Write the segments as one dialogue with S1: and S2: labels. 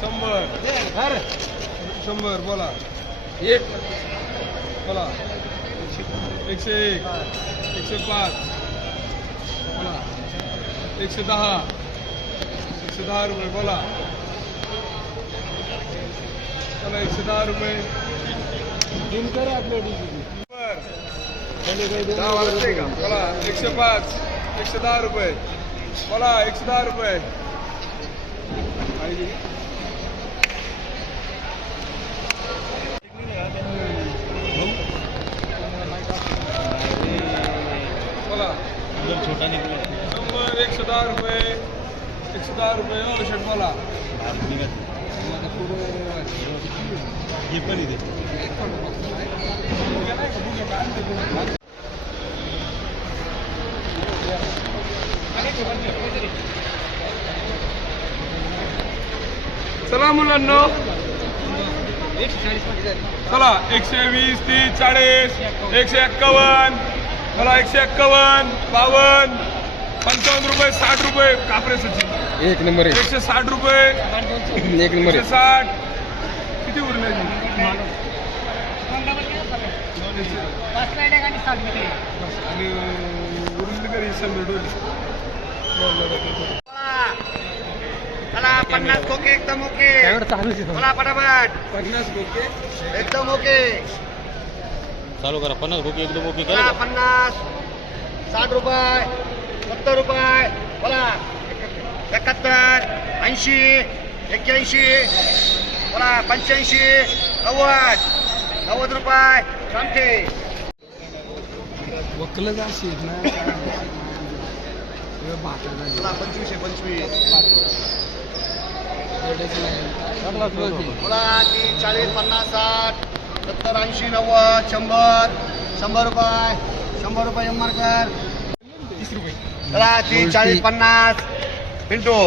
S1: शंभर. शंभर बोला.
S2: एक.
S1: बोला. एकशे एक. एकशे पाच. बोला. एकशे दहा. एकशे दहा रुपये बोला. बोला एकशे दहा रुपये. शंभर. दहा वाजते का? बोला. एकशे पाच. एकशे दहा रुपये. बोला एकशे दहा रुपये.
S2: छोटा निघला.
S1: शंभर एकशे दहा रुपये. एकशे दहा रुपये हो शेट बोला
S2: हे पण इथे.
S1: चला मुलांनो. चला एकशे वीस तीस चाळीस एकशे एक्कावन्न. चला एकशे एक्कावन्न बावन्न पंचावन्न रुपये साठ रुपये कापरे सचिन.
S2: एक नंबर
S1: एकशे साठ रुपये
S2: आहे एक नंबर
S1: एकशे साठ. किती उरले आणि उरले कधी शंभर
S3: चला पन्नास खोके एकदम ओके. चला पटापट.
S1: पन्नास बोके
S3: एकदम ओके.
S2: चालू करा. पन्नास बुक एकदम ओके
S3: चला पन्नास साठ रुपये सत्तर रुपये बोला. एकाहत्तर ऐंशी एक्क्याऐंशी बोला पंच्याऐंशी नव्वद नव्वद रुपये सांगते
S1: वकलं जाशील ना.
S3: पंचवीसशे पंचवीस बोला तीन चाळीस पन्नास साठ. सत्तर ऐंशी नव्वद शंभर शंभर रुपये शंभर रुपये एम मार्कर चला तीन चाळीस पन्नास. पिंटू.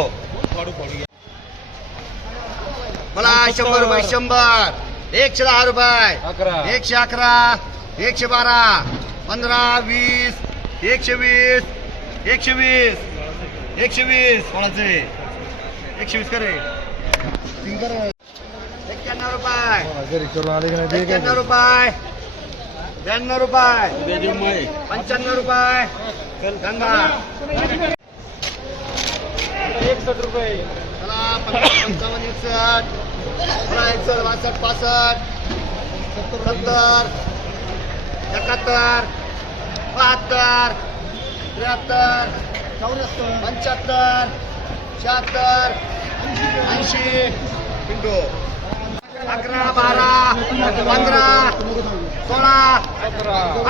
S3: मला शंभर रुपये शंभर. एकशे दहा रुपये. एकशे अकरा एकशे बारा पंधरा वीस एकशे वीस एकशे वीस एकशे वीस. कोणाचे एकशे वीस करे. एक्क्याण्णव रुपये. एक्क्याण्णव रुपये. ब्याण्णव रुपये. पंच्याण्णव रुपये. गंगा.
S1: रुपये.
S3: पन्नास पंचावन्न एकसष्ट मला एकसष्ट बासष्ट पासष्ट. सत्तर एकाहत्तर. बहात्तर. त्र्याहत्तर. पंच्याहत्तर. शहात्तर. ऐंशी. पिंटू. अकरा बारह पंद्रह सोलह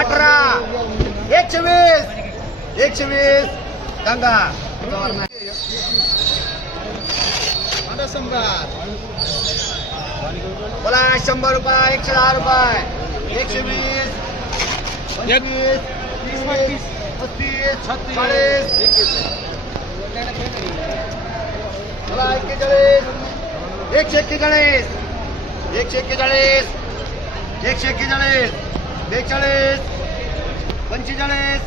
S3: अठारह एक वीस एकशे वीस गंगा बोला शंभर रुपये एकशे दहा रुपये। एकशे वीस पंचवीस तीस पस्तीस चाळीस बोला एक्केचाळीस एकशे एक्केचाळीस एकशे एक्केचाळीस. एकशे एक्केचाळीस. बेचाळीस. पंचेचाळीस.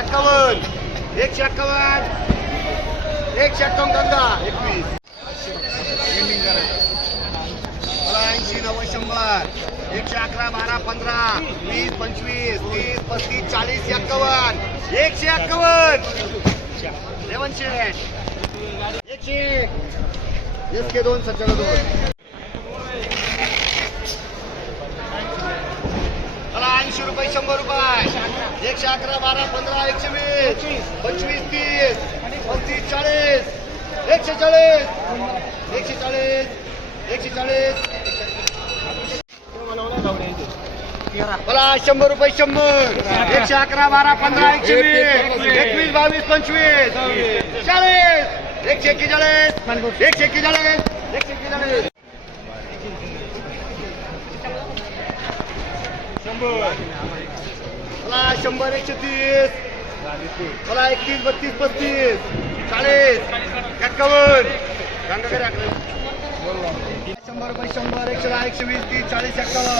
S3: एक्कावन्न. एकशे एक्कावन्न. एकशे एक्कावन्न गंगा एकवीस. मला ऐंशी नव्वद शंभर. एकशे अकरा बारा पंधरा. वीस पंचवीस. तीस पस्तीस चाळीस एक्कावन्न. एकशे एक्कावन्न. रेवण एकशे एकशे एस के दोन सत्तर दोन मला ऐंशी रुपये शंभर रुपये. एकशे अकरा बारा पंधरा एकशे वीस. पंचवीस तीस. पंचवीस चाळीस. एकशे चाळीस. एकशे चाळीस. एकशे चाळीस. मला शंभर रुपये शंभर. एकशे अकरा बारा पंधरा एकशे वीस. एकवीस बावीस पंचवीस. चाळीस. एकशे एक्केचाळीस. एकशे एक्केचाळीस. एकशे एक्केचाळीस. मला शंभर एकशे तीस मला एकतीस बत्तीस पस्तीस. चाळीस. एक्कावन्न? शंभर रुपये शंभर एकशे दहा एकशे वीस तीस चाळीस एक्कावन्न.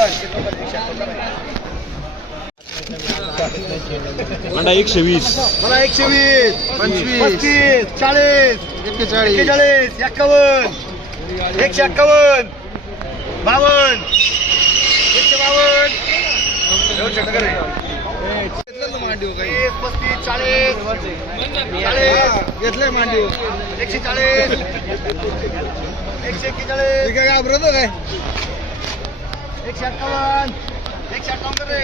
S2: एकशे वीस.
S3: मला एकशे वीस. पंचवीस पस्तीस चाळीस.
S1: एक्केचाळीस.
S3: एक्केचाळीस एक्कावन्न. एकशे एक्कावन्न. बावन्न. तीस, पस्तीस चाळीस. चाळीस.
S4: घेतलंय मांडीव.
S3: एकशे चाळीस. एकशे एक्केचाळीस
S4: काय घाबरतो काय?
S3: एकशे अठ्ठावन्न. एकशे अठ्ठावन्न रे